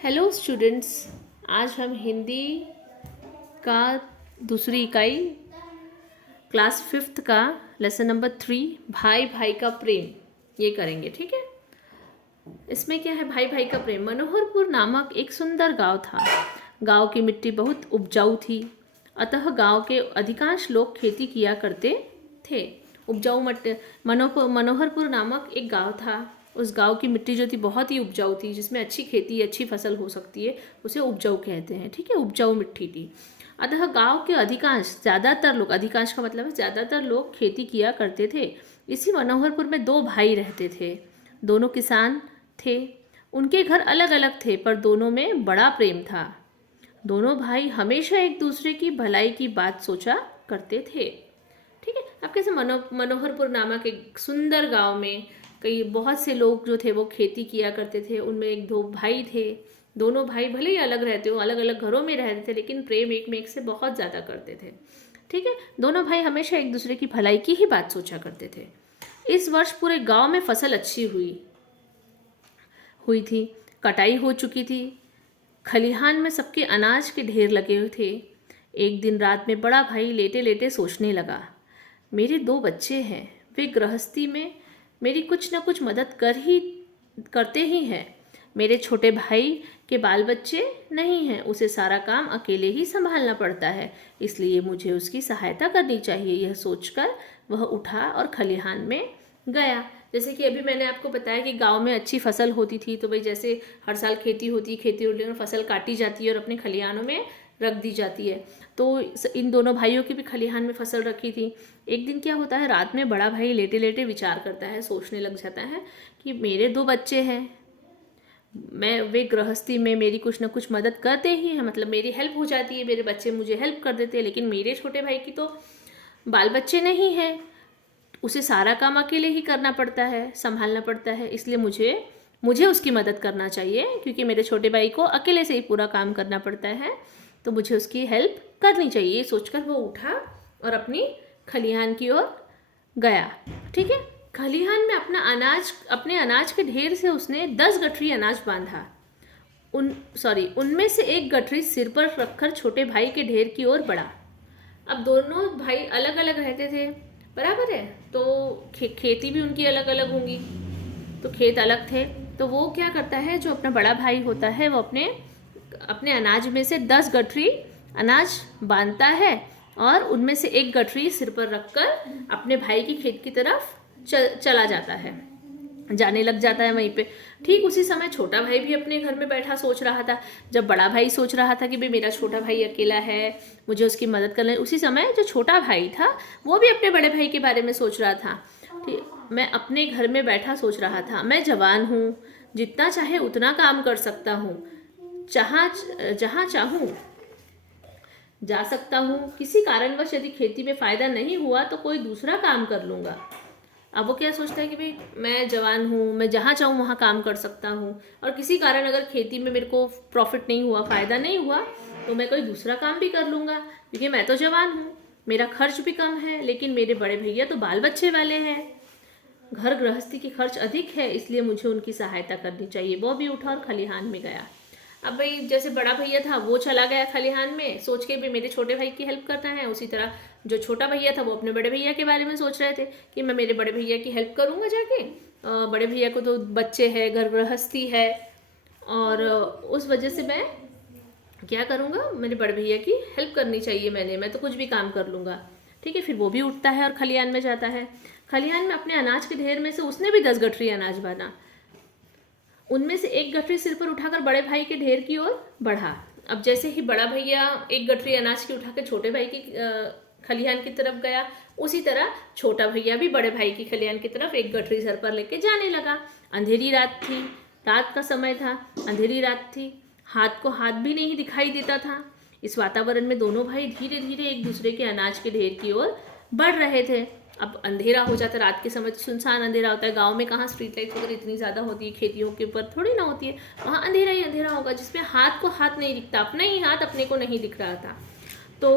Hello students. आज हम हिंदी का दूसरी इकाई क्लास फिफ्थ का लेसन नंबर 3 भाई भाई का प्रेम ये करेंगे। ठीक है। इसमें क्या है, भाई भाई का प्रेम। मनोहरपुर नामक एक सुंदर गांव था। गांव की मिट्टी बहुत उपजाऊ थी, अतः गांव के अधिकांश लोग खेती किया करते थे। उपजाऊ मट्टी। मनोहरपुर नामक एक गांव था। उस गांव की मिट्टी जो थी बहुत ही उपजाऊ थी, जिसमें अच्छी खेती अच्छी फसल हो सकती है, उसे उपजाऊ कहते हैं। ठीक है, उपजाऊ मिट्टी थी। अतः गांव के ज़्यादातर लोग, अधिकांश का मतलब है ज़्यादातर लोग खेती किया करते थे। इसी मनोहरपुर में दो भाई रहते थे। दोनों किसान थे। उनके घर अलग अलग थे, पर दोनों में बड़ा प्रेम था। दोनों भाई हमेशा एक दूसरे की भलाई की बात सोचा करते थे। ठीक है। अब कैसे मनोहरपुर नामक एक सुंदर गांव में कई बहुत से लोग जो थे वो खेती किया करते थे। उनमें एक दो भाई थे। दोनों भाई भले ही अलग रहते हो, अलग अलग घरों में रहते थे, लेकिन प्रेम एक में एक से बहुत ज़्यादा करते थे। ठीक है। दोनों भाई हमेशा एक दूसरे की भलाई की ही बात सोचा करते थे। इस वर्ष पूरे गांव में फसल अच्छी हुई हुई थी। कटाई हो चुकी थी। खलिहान में सबके अनाज के ढेर लगे हुए थे। एक दिन रात में बड़ा भाई लेटे लेटे सोचने लगा, मेरे दो बच्चे हैं, वे गृहस्थी में मेरी कुछ न कुछ मदद करते ही हैं। मेरे छोटे भाई के बाल बच्चे नहीं हैं, उसे सारा काम अकेले ही संभालना पड़ता है, इसलिए मुझे उसकी सहायता करनी चाहिए। यह सोचकर वह उठा और खलिहान में गया। जैसे कि अभी मैंने आपको बताया कि गांव में अच्छी फसल होती थी, तो भाई जैसे हर साल खेती होती है, खेती होने में फसल काटी जाती है और अपने खलिहानों में रख दी जाती है। तो इन दोनों भाइयों की भी खलिहान में फसल रखी थी। एक दिन क्या होता है, रात में बड़ा भाई लेटे लेटे विचार करता है, सोचने लग जाता है कि मेरे दो बच्चे हैं, वे गृहस्थी में मेरी कुछ ना कुछ मदद करते ही हैं, मतलब मेरी हेल्प हो जाती है, मेरे बच्चे मुझे हेल्प कर देते हैं, लेकिन मेरे छोटे भाई की तो बाल बच्चे नहीं हैं, उसे सारा काम अकेले ही करना पड़ता है, संभालना पड़ता है, इसलिए मुझे उसकी मदद करना चाहिए, क्योंकि मेरे छोटे भाई को अकेले से ही पूरा काम करना पड़ता है, तो मुझे उसकी हेल्प करनी चाहिए। ये सोचकर वो उठा और अपनी खलिहान की ओर गया। ठीक है। खलिहान में अपने अनाज के ढेर से उसने 10 गठरी अनाज बांधा। उनमें से एक गठरी सिर पर रखकर छोटे भाई के ढेर की ओर बढ़ा। अब दोनों भाई अलग अलग रहते थे, बराबर है, तो खेती भी उनकी अलग अलग होंगी, तो खेत अलग थे। तो वो क्या करता है, जो अपना बड़ा भाई होता है, वो अपने अपने अनाज में से 10 गठरी अनाज बांधता है और उनमें से एक गठरी सिर पर रखकर अपने भाई की खेत की तरफ चला जाता है, जाने लग जाता है वहीं पे। ठीक उसी समय छोटा भाई भी अपने घर में बैठा सोच रहा था। जब बड़ा भाई सोच रहा था कि भाई मेरा छोटा भाई अकेला है, मुझे उसकी मदद करना है, उसी समय जो छोटा भाई था वो भी अपने बड़े भाई के बारे में सोच रहा था। ठीक, मैं अपने घर में बैठा सोच रहा था, मैं जवान हूँ, जितना चाहे उतना काम कर सकता हूँ, जहाँ चाहूँ जा सकता हूँ, किसी कारणवश यदि खेती में फ़ायदा नहीं हुआ तो कोई दूसरा काम कर लूँगा। अब वो क्या सोचता है कि भाई मैं जवान हूँ, मैं जहाँ चाहूँ वहाँ काम कर सकता हूँ, और किसी कारण अगर खेती में मेरे को प्रॉफिट नहीं हुआ, फ़ायदा नहीं हुआ, तो मैं कोई दूसरा काम भी कर लूँगा, क्योंकि मैं तो जवान हूँ, मेरा खर्च भी कम है, लेकिन मेरे बड़े भैया तो बाल बच्चे वाले हैं, घर गृहस्थी की खर्च अधिक है, इसलिए मुझे उनकी सहायता करनी चाहिए। वो भी उठा और खलिहान में गया। अब भाई जैसे बड़ा भैया था वो चला गया खलिहान में, सोच के भी मेरे छोटे भाई की हेल्प करना है, उसी तरह जो छोटा भैया था वो अपने बड़े भैया के बारे में सोच रहे थे कि मैं मेरे बड़े भैया की हेल्प करूँगा जाके। बड़े भैया को तो बच्चे हैं, घर गृहस्थी है, और उस वजह से मैं क्या करूँगा, मेरे बड़े भैया की हेल्प करनी चाहिए, मैं तो कुछ भी काम कर लूँगा। ठीक है। फिर वो भी उठता है और खलिहान में जाता है। खलिहान में अपने अनाज के ढेर में से उसने भी 10 गठरी अनाज बांधा। उनमें से एक गठरी सिर पर उठाकर बड़े भाई के ढेर की ओर बढ़ा। अब जैसे ही बड़ा भैया एक गठरी अनाज की उठाकर छोटे भाई की खलिहान की तरफ गया, उसी तरह छोटा भैया भी बड़े भाई की खलिहान की तरफ एक गठरी सर पर लेके जाने लगा। अंधेरी रात थी, रात का समय था, अंधेरी रात थी, हाथ को हाथ भी नहीं दिखाई देता था। इस वातावरण में दोनों भाई धीरे धीरे एक दूसरे के अनाज के ढेर की ओर बढ़ रहे थे। अब अंधेरा हो जाता है, रात के समय तो सुनसान अंधेरा होता है, गांव में कहाँ स्ट्रीट लाइट वगैरह इतनी ज़्यादा होती है, खेतियों के ऊपर थोड़ी ना होती है, वहाँ अंधेरा ही अंधेरा होगा, जिसमें हाथ को हाथ नहीं दिखता, अपना ही हाथ अपने को नहीं दिख रहा था। तो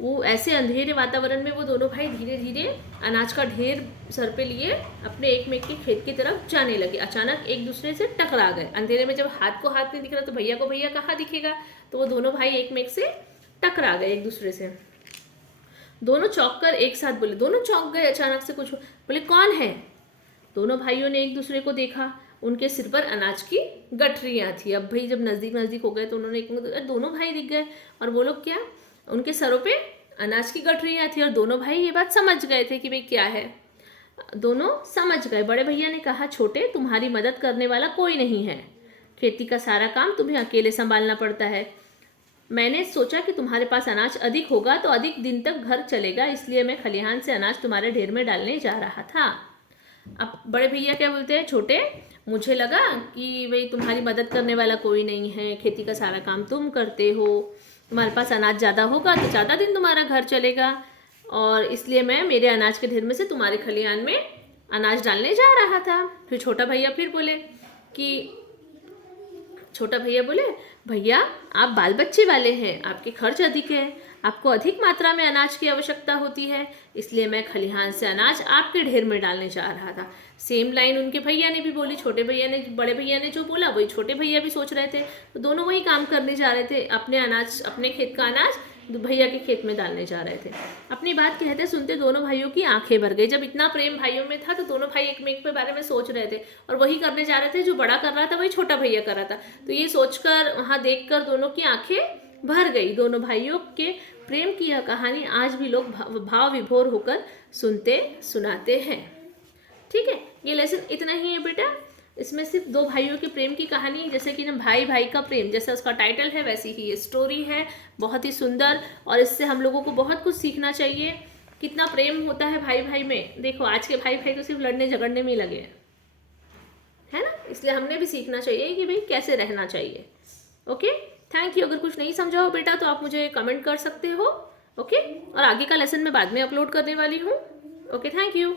वो ऐसे अंधेरे वातावरण में वो दोनों भाई धीरे धीरे अनाज का ढेर सर पे लिए अपने एक मेक के खेत की तरफ जाने लगे। अचानक एक दूसरे से टकरा गए। अंधेरे में जब हाथ को हाथ नहीं दिख रहा तो भैया को भैया कहाँ दिखेगा, तो वो दोनों भाई एक मेक से टकरा गए एक दूसरे से। दोनों चौंक कर एक साथ बोले, दोनों चौंक गए अचानक से, कुछ बोले कौन है। दोनों भाइयों ने एक दूसरे को देखा, उनके सिर पर अनाज की गठरियाँ थी। अब भाई जब नज़दीक नज़दीक हो गए तो उन्होंने दोनों भाई दिख गए, और वो लोग क्या, उनके सरों पे अनाज की गठरियाँ थी। और दोनों भाई ये बात समझ गए थे कि भाई क्या है, दोनों समझ गए। बड़े भैया ने कहा, छोटे तुम्हारी मदद करने वाला कोई नहीं है, खेती का सारा काम तुम्हें अकेले संभालना पड़ता है। मैंने सोचा कि तुम्हारे पास अनाज अधिक होगा तो अधिक दिन तक घर चलेगा, इसलिए मैं खलिहान से अनाज तुम्हारे ढेर में डालने जा रहा था। अब बड़े भैया क्या बोलते हैं, छोटे मुझे लगा कि भाई तुम्हारी मदद करने वाला कोई नहीं है, खेती का सारा काम तुम करते हो, तुम्हारे पास अनाज ज़्यादा होगा तो ज़्यादा दिन तुम्हारा घर चलेगा, और इसलिए मैं मेरे अनाज के ढेर में से तुम्हारे खलिहान में अनाज डालने जा रहा था। फिर छोटा भैया फिर बोले कि छोटा भैया बोले, भैया आप बाल बच्चे वाले हैं, आपके खर्च अधिक है, आपको अधिक मात्रा में अनाज की आवश्यकता होती है, इसलिए मैं खलिहान से अनाज आपके ढेर में डालने जा रहा था। सेम लाइन उनके भैया ने भी बोली, छोटे भैया ने, बड़े भैया ने जो बोला वही छोटे भैया भी सोच रहे थे, तो दोनों वही काम करने जा रहे थे, अपने अनाज, अपने खेत का अनाज भैया के खेत में डालने जा रहे थे। अपनी बात कहते सुनते दोनों भाइयों की आंखें भर गई। जब इतना प्रेम भाइयों में था तो दोनों भाई एक मेक के बारे में सोच रहे थे और वही करने जा रहे थे, जो बड़ा कर रहा था वही छोटा भैया कर रहा था। तो ये सोचकर, वहाँ देखकर दोनों की आंखें भर गई। दोनों भाइयों के प्रेम की यह कहानी आज भी लोग भाव विभोर होकर सुनते सुनाते हैं। ठीक है, ये लेसन इतना ही है बेटा। इसमें सिर्फ दो भाइयों के प्रेम की कहानी, जैसे कि ना भाई भाई का प्रेम, जैसा उसका टाइटल है वैसी ही ये स्टोरी है, बहुत ही सुंदर, और इससे हम लोगों को बहुत कुछ सीखना चाहिए। कितना प्रेम होता है भाई भाई में। देखो आज के भाई भाई तो सिर्फ लड़ने झगड़ने में ही लगे हैं, है ना, इसलिए हमने भी सीखना चाहिए कि भाई कैसे रहना चाहिए। Okay, thank you. अगर कुछ नहीं समझा हो बेटा तो आप मुझे कमेंट कर सकते हो। ओके, और आगे का लेसन मैं बाद में अपलोड करने वाली हूँ। Okay, thank you.